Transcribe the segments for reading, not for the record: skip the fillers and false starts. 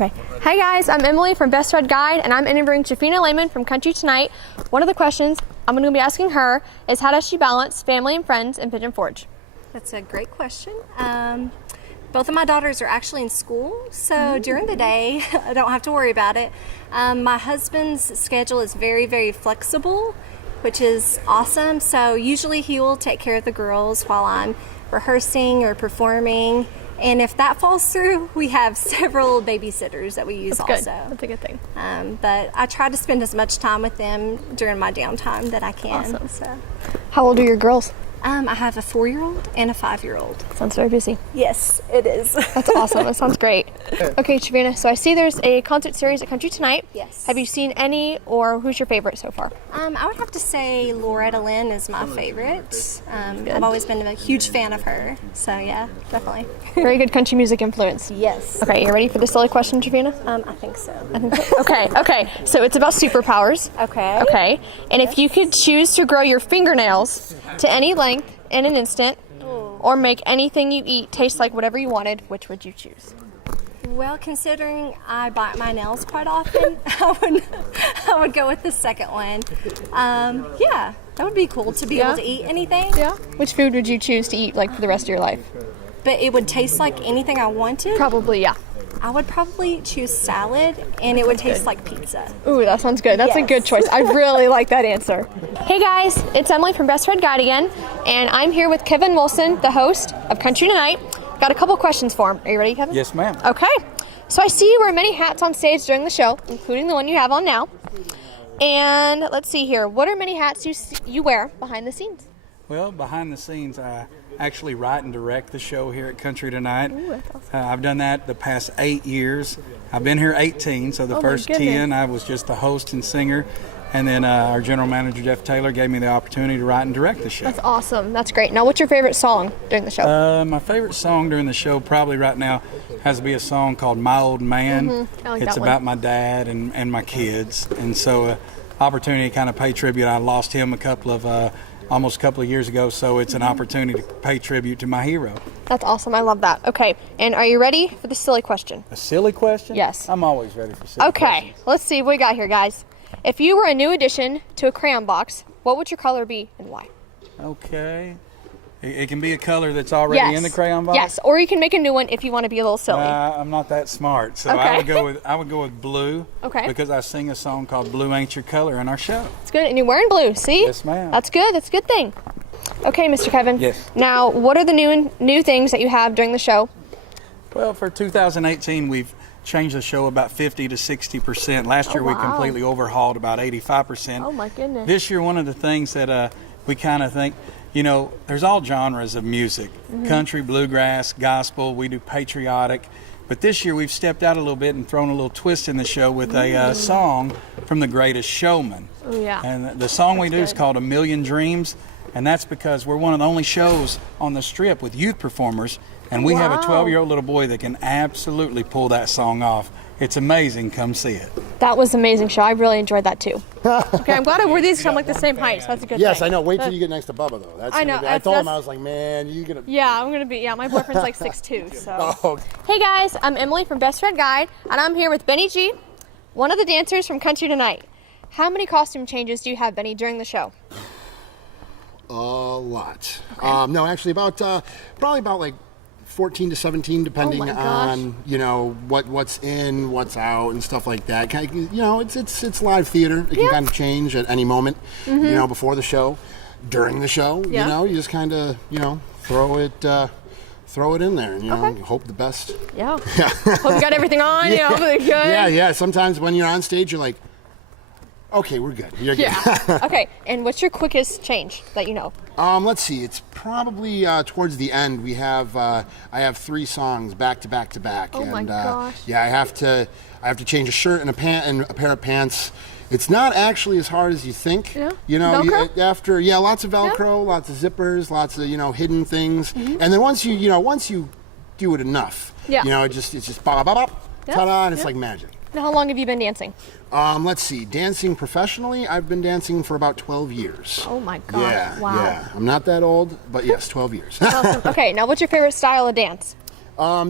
Okay. Hi guys, I'm Emily from Best Read Guide, and I'm interviewing Shafina Lehman from Country Tonite. One of the questions I'm going to be asking her is, how does she balance family and friends in Pigeon Forge? That's a great question. Both of my daughters are actually in school, so during the day, I don't have to worry about it. My husband's schedule is very, very flexible, which is awesome. So usually he will take care of the girls while I'm rehearsing or performing. And if that falls through, we have several babysitters that we use. That's also. Good. That's a good thing. But I try to spend as much time with them during my downtime that I can. Awesome. So. How old are your girls? I have a 4-year-old and a 5-year-old. Sounds very busy. Yes, it is. That's awesome. That sounds great. Okay, Shafina, so I see there's a concert series at Country Tonite. Yes. Have you seen any, or who's your favorite so far? I would have to say Loretta Lynn is my favorite. I've always been a huge fan of her. So yeah, definitely. Very good country music influence. Yes. Okay, you ready for the silly question, Shafina? I think so. Okay. So it's about superpowers. Okay. And if you could choose to grow your fingernails to any length in an instant, or make anything you eat taste like whatever you wanted, which would you choose? Well, considering I bite my nails quite often, I would go with the second one. Yeah, that would be cool to be able to eat anything. Yeah. Which food would you choose to eat like for the rest of your life? But it would taste like anything I wanted? Probably, yeah. I would probably choose salad, and it would taste like pizza. Ooh, that sounds good. That's a good choice. I really like that answer. Hey guys, it's Emily from Best Read Guide again, and I'm here with Kevin Wilson, the host of Country Tonite. Got a couple questions for him. Are you ready, Kevin? Yes, ma'am. Okay. So I see you wear many hats on stage during the show, including the one you have on now. And let's see here. What are many hats you wear behind the scenes? Well, behind the scenes, I actually write and direct the show here at Country Tonite. Ooh, that's awesome. I've done that the past 8 years. I've been here 18, so the first 10 I was just the host and singer. And then our general manager, Jeff Taylor, gave me the opportunity to write and direct the show. That's awesome. That's great. Now, what's your favorite song during the show? My favorite song during the show probably right now has to be a song called My Old Man. I like It's that one. about my dad and my kids. And so opportunity to kind of pay tribute. I lost him almost a couple of years ago, so it's an opportunity to pay tribute to my hero. That's awesome. I love that. Okay, and are you ready for the silly question? A silly question? Yes. I'm always ready for silly questions. Let's see what we got here, guys. If you were a new addition to a crayon box, what would your color be and why? Okay. It can be a color that's already in the crayon box? Yes, or you can make a new one if you want to be a little silly. I'm not that smart, so I would go with blue. Okay. Because I sing a song called "Blue Ain't Your Color" in our show. It's good, and you're wearing blue. See? Yes, ma'am. That's good. That's a good thing. Okay, Mr. Kevin. Yes. Now, what are the new things that you have during the show? Well, for 2018, we've changed the show about 50 to 60%. Last year, we completely overhauled about 85%. Oh my goodness. This year, one of the things that we kind of think, there's all genres of music, country, bluegrass, gospel. We do patriotic. But this year, we've stepped out a little bit and thrown a little twist in the show with a song from The Greatest Showman. Oh, yeah. And the song we do is called A Million Dreams. And that's because we're one of the only shows on the Strip with youth performers. And we have a 12-year-old little boy that can absolutely pull that song off. It's amazing. Come see it. That was an amazing show. I really enjoyed that too. Okay, I'm glad I wore these because I'm like the same height, so that's a good thing. Yes, I know. Wait till you get next to Bubba, though. I know. I told him, I was like, man, you're going to... Yeah, I'm going to be... Yeah, my boyfriend's like 6'2", so... Oh. Hey guys, I'm Emily from Best Read Guide, and I'm here with Benny G, one of the dancers from Country Tonite. How many costume changes do you have, Benny, during the show? A lot. Okay. No, actually, probably about like 14 to 17, depending on what's in, what's out, and stuff like that. It's live theater. It can kind of change at any moment. Before the show, during the show. You just kind of throw it in there, and hope the best. Yeah. Hope you got everything on. Hopefully good. Yeah. Sometimes when you're on stage, you're like, okay, we're good. You're good. Okay, and what's your quickest change that you know? Let's see. It's probably towards the end. We have I have 3 songs back to back to back. Oh my gosh. Yeah, I have to change a shirt and a pant and a pair of pants. It's not actually as hard as you think. Yeah. Velcro? Lots of Velcro, lots of zippers, lots of hidden things. And then once you do it enough, it's just bop bop bop, ta-da, and it's like magic. Now, how long have you been dancing? Let's see. Dancing professionally, I've been dancing for about 12 years. Oh my God. Yeah, wow. yeah. I'm not that old, but yes, 12 years. Awesome. Okay, now what's your favorite style of dance?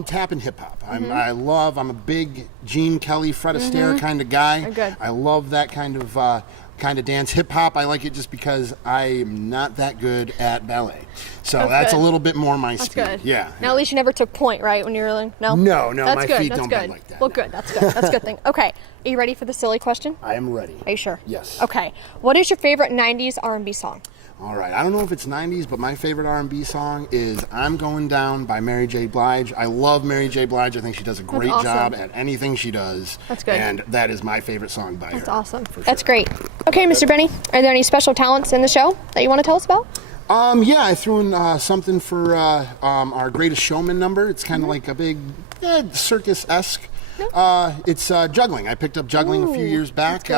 Tap and hip hop. I'm a big Gene Kelly, Fred Astaire kind of guy. Good. I love that kind of dance. Hip hop, I like it just because I'm not that good at ballet. So that's a little bit more my speed. Good. Yeah. Now, at least you never took point, right, when you were like, no? No, That's my good. feet That's don't good. bend like that. Well, good. That's good. That's a good thing. Okay. Are you ready for the silly question? I am ready. Are you sure? Yes. Okay. What is your favorite 90s R&B song? All right. I don't know if it's 90s, but my favorite R&B song is I'm Going Down by Mary J. Blige. I love Mary J. Blige. I think she does a great job at anything she does. That's good. And that is my favorite song by her. That's awesome. For That's sure. great. Okay, Mr. Benny, are there any special talents in the show that you want to tell us about? Yeah, I threw in something for our Greatest Showman number. It's kind of like a big circus-esque. It's juggling. I picked up juggling a few years back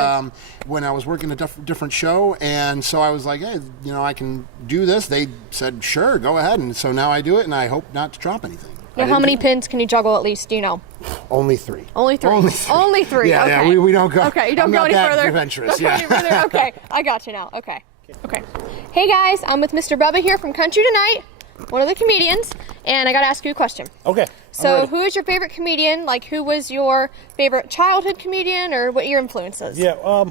when I was working a different show, and so I was like, hey, I can do this. They said, sure, go ahead, and so now I do it, and I hope not to drop anything. Now, how many pins can you juggle at least? Do you know? Only 3. Only 3. Only 3. Yeah, okay. yeah, we don't go. Okay, you don't go any further. Adventurous. Don't go any further. Okay, I got you now. Okay. Hey guys, I'm with Mr. Bubba here from Country Tonite, one of the comedians, and I got to ask you a question. Okay. So, who is your favorite comedian? Like, who was your favorite childhood comedian, or what your influences? Yeah,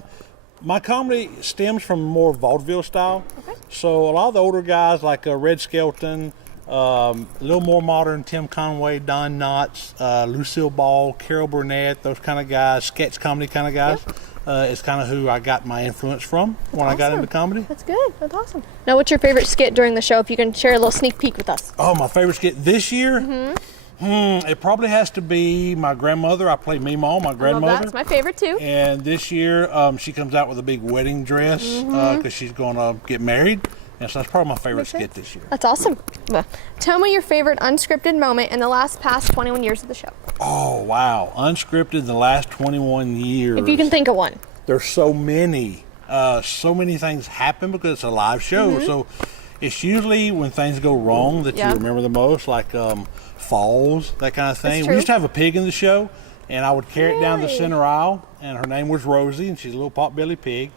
my comedy stems from more vaudeville style. Okay. So a lot of the older guys like Red Skelton, a little more modern Tim Conway, Don Knotts, Lucille Ball, Carol Burnett, those kind of guys, sketch comedy kind of guys. Is kind of who I got my influence from when I got into comedy. That's good. That's awesome. Now, what's your favorite skit during the show? If you can share a little sneak peek with us. Oh, my favorite skit this year? It probably has to be my grandmother. I play Meemaw, my grandmother. I love that. It's my favorite too. And this year, she comes out with a big wedding dress because she's going to get married. And so that's probably my favorite skit this year. That's awesome. Tell me your favorite unscripted moment in the past 21 years of the show. Oh, wow. Unscripted the last 21 years. If you can think of one. There's so many. So many things happen because it's a live show. So it's usually when things go wrong that you remember the most, like falls, that kind of thing. We used to have a pig in the show, and I would carry it down the center aisle, and her name was Rosie, and she's a little pot-bellied pig.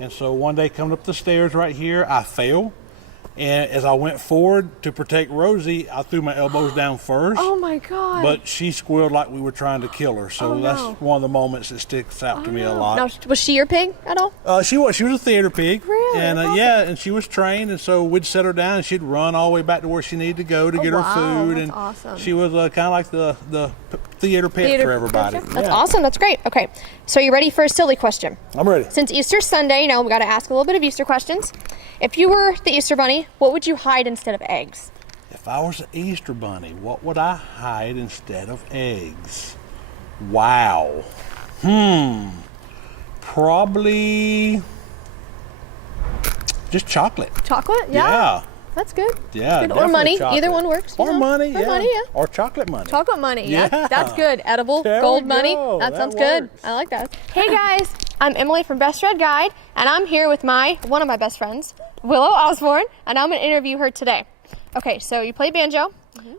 And so one day coming up the stairs right here, I fell. And as I went forward to protect Rosie, I threw my elbows down first. Oh my God. But she squealed like we were trying to kill her. So that's one of the moments that sticks out to me a lot. Now, was she your pig at all? She was a theater pig. Really? And and she was trained, and so we'd set her down, and she'd run all the way back to where she needed to go to get her food. That's and awesome. she was kind of like the theater pet for everybody. That's awesome. That's great. Okay, so are you ready for a silly question? I'm ready. Since Easter's Sunday, we got to ask a little bit of Easter questions. If you were the Easter Bunny, what would you hide instead of eggs? If I was the Easter Bunny, what would I hide instead of eggs? Wow. Probably just chocolate. Chocolate? Yeah. That's good. Yeah. Good. Or money. Chocolate. Either one works. Or money, Or money, yeah. Or chocolate money. Chocolate money. Yeah. That's good. Edible. There Gold we money. go. That That sounds good. works. I like that. Hey guys, I'm Emily from Best Red Guide, and I'm here with one of my best friends, Willow Osborne, and I'm going to interview her today. Okay, so you play banjo.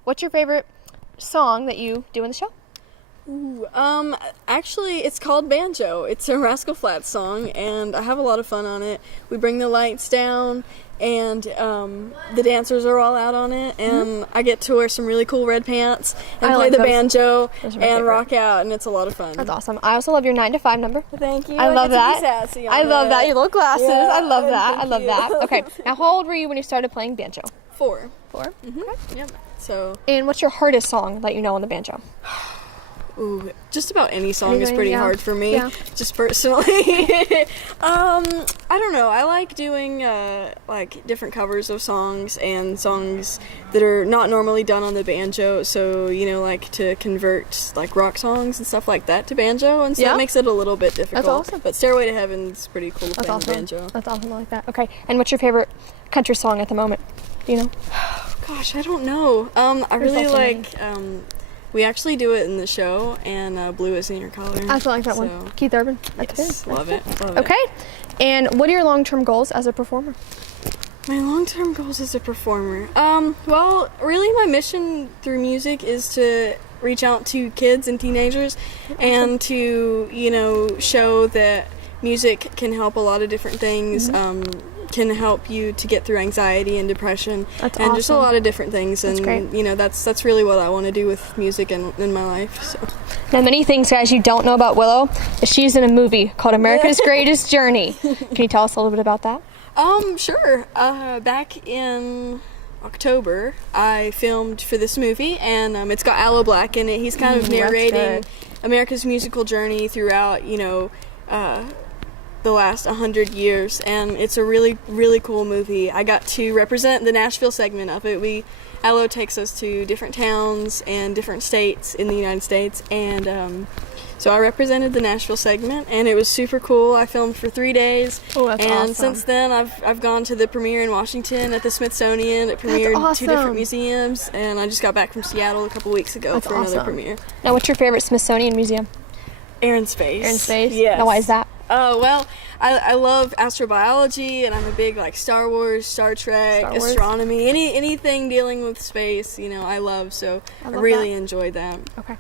What's your favorite song that you do in the show? Actually, it's called Banjo. It's a Rascal Flatts song, and I have a lot of fun on it. We bring the lights down, and the dancers are all out on it, and I get to wear some really cool red pants and play the banjo and rock out, and it's a lot of fun. That's awesome. I also love your 9 to 5 number. Thank you. I love get to be that. sassy on I love that. Your little glasses. Yeah, I love that. I thank love you. that. Okay, now how old were you when you started playing banjo? 4. 4? Okay. Yep. So, And what's your hardest song that you know on the banjo? just about any song is Anything, pretty yeah. hard for me, Yeah. just personally. I don't know. I like doing like different covers of songs and songs that are not normally done on the banjo. So like to convert like rock songs and stuff like that to banjo, and so Yeah. it makes it a little bit difficult. awesome. But Stairway to Heaven's pretty cool to That's play on the awesome. banjo. That's awesome. I like that. Okay, and what's your favorite country song at the moment? Do you know? Gosh, I don't know. I really also like. We actually do it in the show, and Blue is in Your Color. I also like that one. So, Keith Urban. That's yes, good. love it. Love it. Okay, and what are your long-term goals as a performer? My long-term goals as a performer. Well, really my mission through music is to reach out to kids and teenagers and to, show that music can help a lot of different things. Can help you to get through anxiety and depression, That's and just a awesome. lot of different things. And great. That's really what I want to do with music in my life. So. Now, many things, guys, you don't know about Willow is she's in a movie called America's Greatest Journey. Can you tell us a little bit about that? Sure. Back in October, I filmed for this movie, and it's got Aloe Black in it. He's kind of narrating America's musical journey throughout, the last 100 years, and it's a really, really cool movie. I got to represent the Nashville segment of it. Aloe takes us to different towns and different states in the United States, and so I represented the Nashville segment, and it was super cool. I filmed for 3 days, that's and awesome. since then I've gone to the premiere in Washington at the Smithsonian. It premiered in 2 different museums, and I just got back from Seattle a couple weeks ago for another premiere. Now, what's your favorite Smithsonian museum? Air and Space. Air and Space? Yes. Now, why is that? Oh, well, I love astrobiology, and I'm a big, Star Wars, Star Trek, astronomy, anything dealing with space, I love, so I really enjoyed that. Okay.